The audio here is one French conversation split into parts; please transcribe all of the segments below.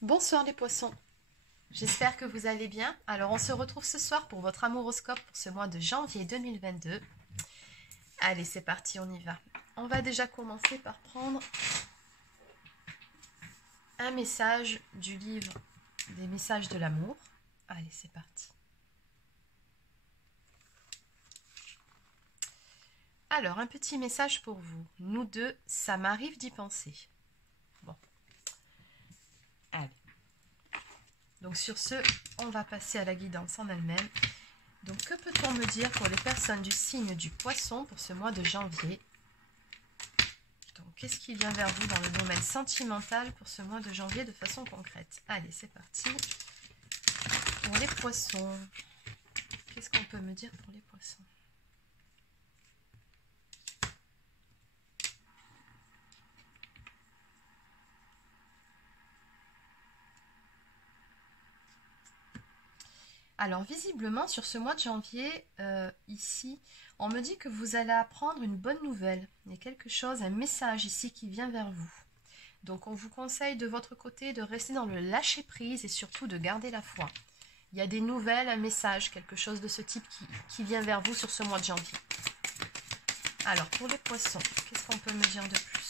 Bonsoir les poissons, j'espère que vous allez bien. Alors on se retrouve ce soir pour votre amouroscope pour ce mois de janvier 2022. Allez, c'est parti, on y va. On va déjà commencer par prendre un message du livre des messages de l'amour. Allez, c'est parti. Alors, un petit message pour vous. Nous deux, ça m'arrive d'y penser. Bon. Allez. Donc sur ce, on va passer à la guidance en elle-même. Donc que peut-on me dire pour les personnes du signe du poisson pour ce mois de janvier? Donc qu'est-ce qui vient vers vous dans le domaine sentimental pour ce mois de janvier de façon concrète? Allez, c'est parti. Pour les poissons, qu'est-ce qu'on peut me dire pour les poissons? Alors, visiblement, sur ce mois de janvier, ici, on me dit que vous allez apprendre une bonne nouvelle. Il y a quelque chose, un message ici qui vient vers vous. Donc, on vous conseille de votre côté de rester dans le lâcher-prise et surtout de garder la foi. Il y a des nouvelles, un message, quelque chose de ce type qui vient vers vous sur ce mois de janvier. Alors, pour les poissons, qu'est-ce qu'on peut me dire de plus?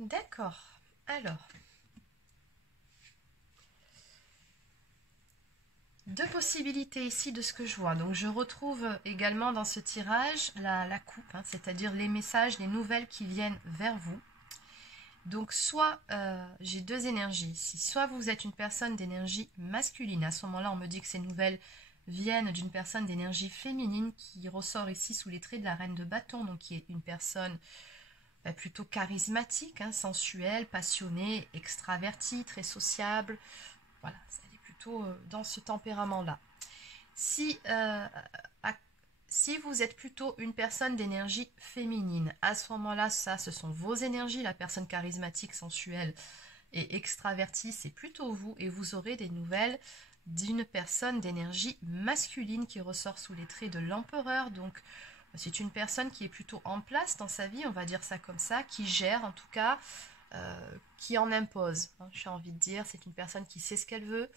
D'accord. Alors, deux possibilités ici de ce que je vois. Donc, je retrouve également dans ce tirage la coupe, hein, c'est-à-dire les messages, les nouvelles qui viennent vers vous. Donc, soit j'ai deux énergies ici. Soit vous êtes une personne d'énergie masculine. À ce moment-là, on me dit que ces nouvelles viennent d'une personne d'énergie féminine qui ressort ici sous les traits de la reine de bâton, donc qui est une personne plutôt charismatique, hein, sensuelle, passionnée, extravertie, très sociable. Voilà, elle est plutôt dans ce tempérament-là. Si, si vous êtes plutôt une personne d'énergie féminine, à ce moment-là, ça, ce sont vos énergies. La personne charismatique, sensuelle et extravertie, c'est plutôt vous. Et vous aurez des nouvelles d'une personne d'énergie masculine qui ressort sous les traits de l'empereur. Donc, c'est une personne qui est plutôt en place dans sa vie, on va dire ça comme ça, qui gère en tout cas, qui en impose. Hein, j'ai envie de dire, c'est une personne qui sait ce qu'elle veut.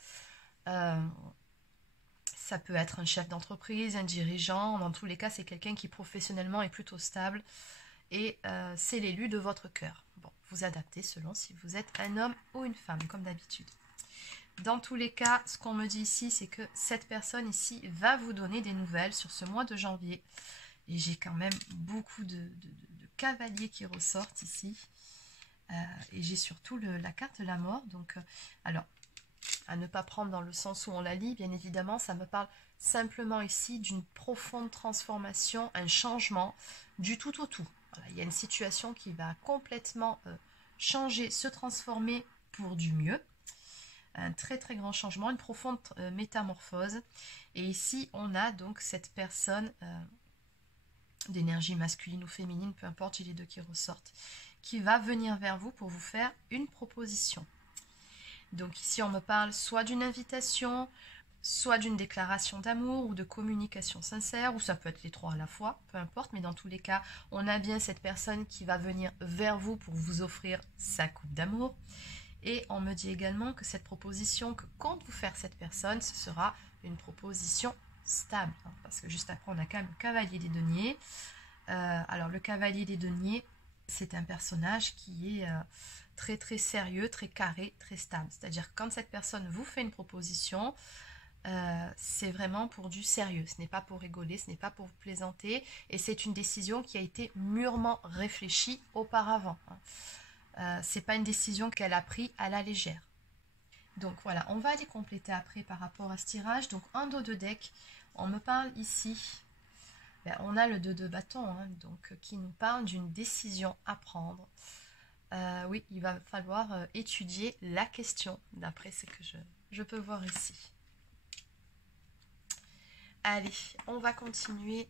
Ça peut être un chef d'entreprise, un dirigeant. Dans tous les cas, c'est quelqu'un qui professionnellement est plutôt stable. Et c'est l'élu de votre cœur. Bon, vous adaptez selon si vous êtes un homme ou une femme, comme d'habitude. Dans tous les cas, ce qu'on me dit ici, c'est que cette personne ici va vous donner des nouvelles sur ce mois de janvier. Et j'ai quand même beaucoup de cavaliers qui ressortent ici. Et j'ai surtout la carte de la mort. Donc, alors, à ne pas prendre dans le sens où on la lit, bien évidemment, ça me parle simplement ici d'une profonde transformation, un changement du tout au tout. Voilà, il y a une situation qui va complètement changer, se transformer pour du mieux. Un très très grand changement, une profonde métamorphose. Et ici, on a donc cette personne d'énergie masculine ou féminine, peu importe, j'ai les deux qui ressortent, qui va venir vers vous pour vous faire une proposition. Donc ici, on me parle soit d'une invitation, soit d'une déclaration d'amour ou de communication sincère, ou ça peut être les trois à la fois, peu importe, mais dans tous les cas, on a bien cette personne qui va venir vers vous pour vous offrir sa coupe d'amour. Et on me dit également que cette proposition que compte vous faire cette personne, ce sera une proposition stable, hein, parce que juste après, on a quand même le cavalier des deniers. Alors, le cavalier des deniers, c'est un personnage qui est très très sérieux, très carré, très stable. C'est-à-dire que quand cette personne vous fait une proposition, c'est vraiment pour du sérieux. Ce n'est pas pour rigoler, ce n'est pas pour plaisanter. Et c'est une décision qui a été mûrement réfléchie auparavant. C'est pas une décision qu'elle a prise à la légère. Donc voilà, on va aller compléter après par rapport à ce tirage. Donc en dos de deck, on me parle ici, on a le 2 de bâton, hein, donc qui nous parle d'une décision à prendre. Oui, il va falloir étudier la question, d'après ce que je peux voir ici. Allez, on va continuer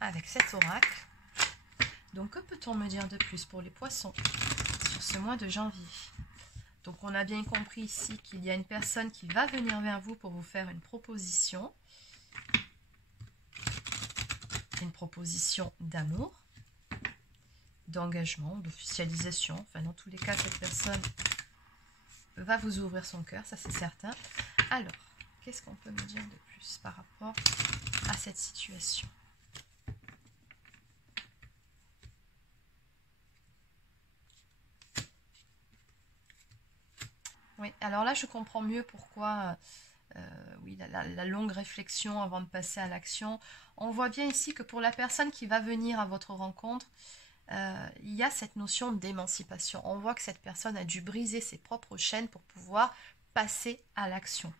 avec cet oracle. Donc, que peut-on me dire de plus pour les poissons sur ce mois de janvier? Donc, on a bien compris ici qu'il y a une personne qui va venir vers vous pour vous faire une proposition d'amour, d'engagement, d'officialisation. Enfin, dans tous les cas, cette personne va vous ouvrir son cœur, ça c'est certain. Alors, qu'est-ce qu'on peut me dire de plus par rapport à cette situation? Oui, alors là, je comprends mieux pourquoi oui, la longue réflexion avant de passer à l'action. On voit bien ici que pour la personne qui va venir à votre rencontre, il y a cette notion d'émancipation. On voit que cette personne a dû briser ses propres chaînes pour pouvoir passer à l'action.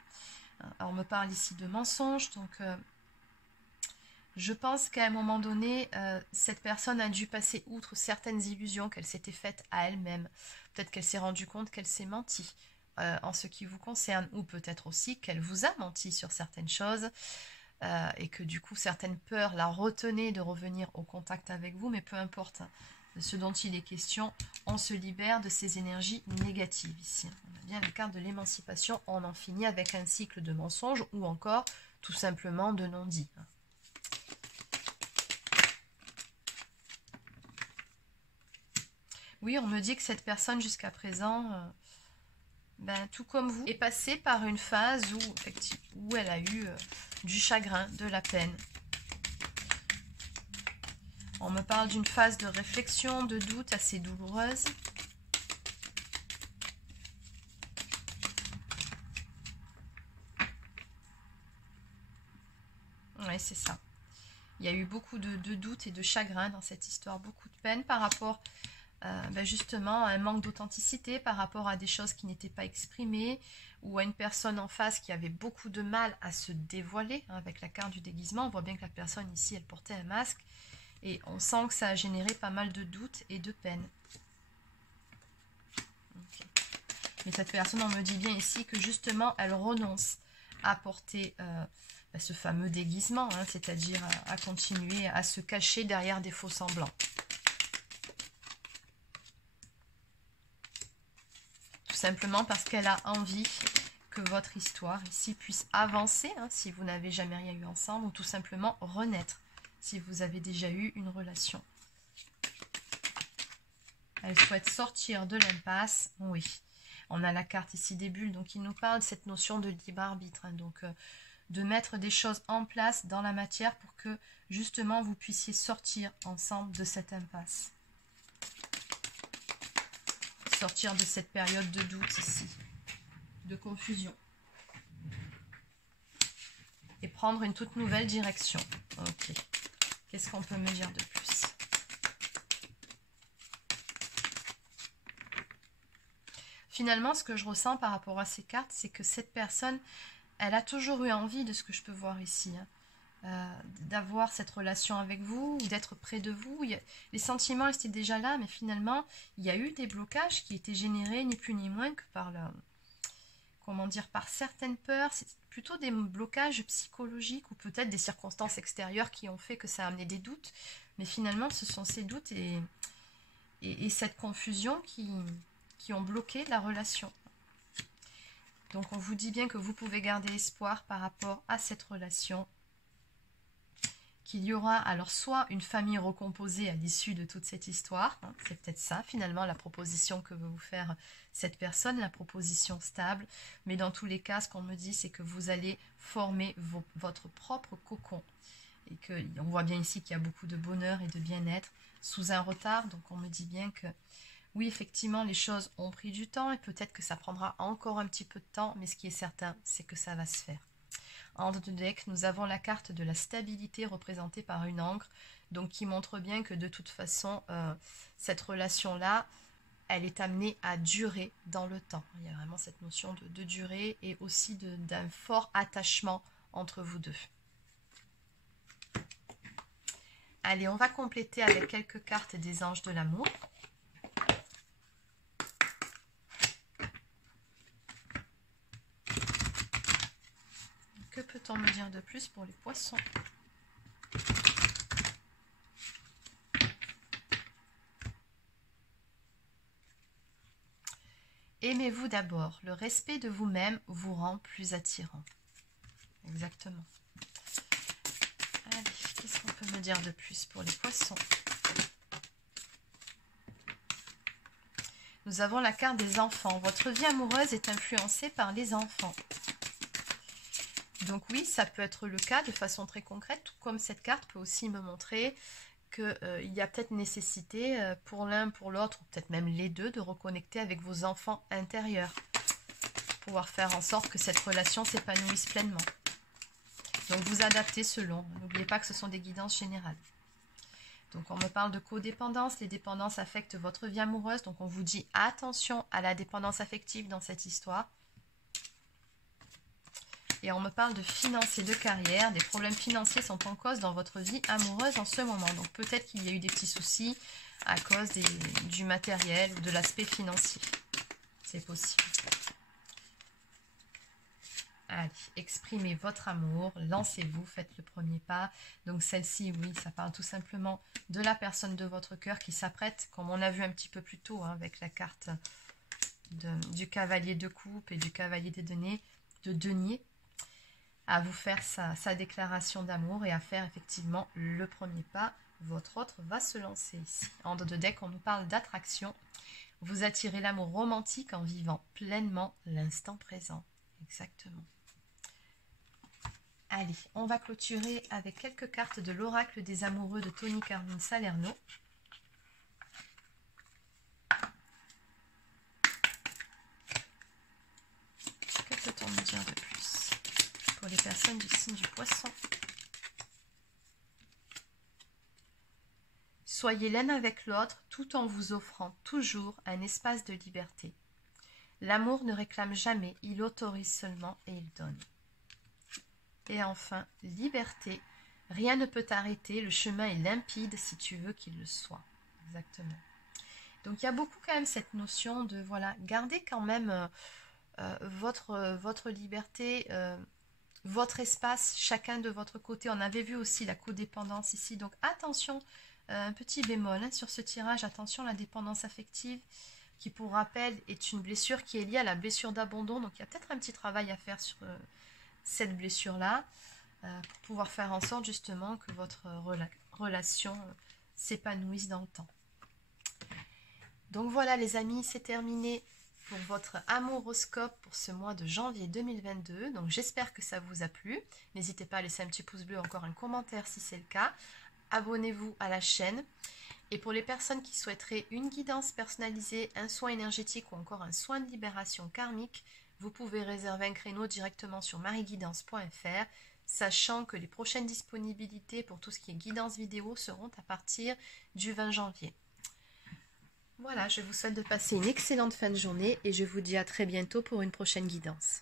Alors, on me parle ici de mensonges, donc je pense qu'à un moment donné, cette personne a dû passer outre certaines illusions qu'elle s'était faites à elle-même. Peut-être qu'elle s'est rendue compte qu'elle s'est menti en ce qui vous concerne, ou peut-être aussi qu'elle vous a menti sur certaines choses, et que du coup certaines peurs la retenaient de revenir au contact avec vous, mais peu importe de ce dont il est question, on se libère de ces énergies négatives ici. On a bien la carte de l'émancipation, on en finit avec un cycle de mensonges ou encore tout simplement de non-dits. Oui, on me dit que cette personne jusqu'à présent, tout comme vous, est passée par une phase où elle a eu du chagrin, de la peine. On me parle d'une phase de réflexion, de doute assez douloureuse. Oui, c'est ça. Il y a eu beaucoup de doutes et de chagrin dans cette histoire, beaucoup de peine par rapport justement à un manque d'authenticité, par rapport à des choses qui n'étaient pas exprimées, ou à une personne en face qui avait beaucoup de mal à se dévoiler. Avec la carte du déguisement, on voit bien que la personne ici, elle portait un masque, et on sent que ça a généré pas mal de doutes et de peine. Okay. Mais cette personne, on me dit bien ici que justement, elle renonce à porter ce fameux déguisement, hein, c'est-à-dire à continuer à se cacher derrière des faux semblants. Tout simplement parce qu'elle a envie que votre histoire ici puisse avancer, hein, si vous n'avez jamais rien eu ensemble, ou tout simplement renaître, si vous avez déjà eu une relation. Elle souhaite sortir de l'impasse, oui. On a la carte ici des bulles, donc il nous parle de cette notion de libre arbitre, hein, donc de mettre des choses en place dans la matière pour que justement vous puissiez sortir ensemble de cette impasse. Sortir de cette période de doute ici, de confusion. Et prendre une toute nouvelle direction. Ok. Qu'est-ce qu'on peut me dire de plus? Finalement, ce que je ressens par rapport à ces cartes, c'est que cette personne, elle a toujours eu envie de ce que je peux voir ici, hein, d'avoir cette relation avec vous, ou d'être près de vous. Les sentiments étaient déjà là, mais finalement, il y a eu des blocages qui étaient générés ni plus ni moins que par par certaines peurs. C'est plutôt des blocages psychologiques ou peut-être des circonstances extérieures qui ont fait que ça a amené des doutes. Mais finalement, ce sont ces doutes et cette confusion qui ont bloqué la relation. Donc, on vous dit bien que vous pouvez garder espoir par rapport à cette relation. Qu'il y aura alors soit une famille recomposée à l'issue de toute cette histoire, hein, c'est peut-être ça finalement la proposition que veut vous faire cette personne, la proposition stable, mais dans tous les cas ce qu'on me dit c'est que vous allez former votre propre cocon, et qu'on voit bien ici qu'il y a beaucoup de bonheur et de bien-être sous un retard, donc on me dit bien que Oui, effectivement, les choses ont pris du temps et peut-être que ça prendra encore un petit peu de temps, mais ce qui est certain, c'est que ça va se faire. En haut de deck, nous avons la carte de la stabilité représentée par une encre, donc qui montre bien que de toute façon, cette relation-là, elle est amenée à durer dans le temps. Il y a vraiment cette notion de durée et aussi d'un fort attachement entre vous deux. Allez, on va compléter avec quelques cartes des anges de l'amour. Que peut-on me dire de plus pour les poissons? Aimez-vous d'abord. Le respect de vous-même vous rend plus attirant. Exactement. Allez, qu'est-ce qu'on peut me dire de plus pour les poissons? Nous avons la carte des enfants. Votre vie amoureuse est influencée par les enfants. Donc oui, ça peut être le cas de façon très concrète, tout comme cette carte peut aussi me montrer qu'il y a peut-être nécessité pour l'un, pour l'autre, ou peut-être même les deux, de reconnecter avec vos enfants intérieurs, pour pouvoir faire en sorte que cette relation s'épanouisse pleinement. Donc vous adaptez selon, n'oubliez pas que ce sont des guidances générales. Donc on me parle de codépendance, les dépendances affectent votre vie amoureuse, donc on vous dit attention à la dépendance affective dans cette histoire. Et on me parle de finances et de carrière. Des problèmes financiers sont en cause dans votre vie amoureuse en ce moment. Donc peut-être qu'il y a eu des petits soucis à cause du matériel ou de l'aspect financier. C'est possible. Allez, exprimez votre amour, lancez-vous, faites le premier pas. Donc celle-ci, oui, ça parle tout simplement de la personne de votre cœur qui s'apprête, comme on a vu un petit peu plus tôt, hein, avec la carte du cavalier de coupe et du cavalier de denier, à vous faire sa déclaration d'amour et à faire effectivement le premier pas. Votre autre va se lancer ici. En dos de deck, on nous parle d'attraction. Vous attirez l'amour romantique en vivant pleinement l'instant présent. Exactement. Allez, on va clôturer avec quelques cartes de l'oracle des amoureux de Tony Carmine Salerno. Que peut-on me dire de plus pour les personnes du signe du poisson? Soyez l'un avec l'autre tout en vous offrant toujours un espace de liberté. L'amour ne réclame jamais, il autorise seulement et il donne. Et enfin, liberté. Rien ne peut t'arrêter, le chemin est limpide si tu veux qu'il le soit. Exactement. Donc il y a beaucoup quand même cette notion de, voilà, garder quand même votre liberté, votre espace, chacun de votre côté. On avait vu aussi la codépendance ici, donc attention, un petit bémol hein, sur ce tirage, attention la dépendance affective, qui pour rappel est une blessure qui est liée à la blessure d'abandon, donc il y a peut-être un petit travail à faire sur cette blessure-là, pour pouvoir faire en sorte justement que votre relation s'épanouisse dans le temps. Donc voilà les amis, c'est terminé pour votre amouroscope pour ce mois de janvier 2022. Donc j'espère que ça vous a plu. N'hésitez pas à laisser un petit pouce bleu, encore un commentaire si c'est le cas. Abonnez-vous à la chaîne. Et pour les personnes qui souhaiteraient une guidance personnalisée, un soin énergétique ou encore un soin de libération karmique, vous pouvez réserver un créneau directement sur mariguidance.fr, sachant que les prochaines disponibilités pour tout ce qui est guidance vidéo seront à partir du 20 janvier. Voilà, je vous souhaite de passer une excellente fin de journée et je vous dis à très bientôt pour une prochaine guidance.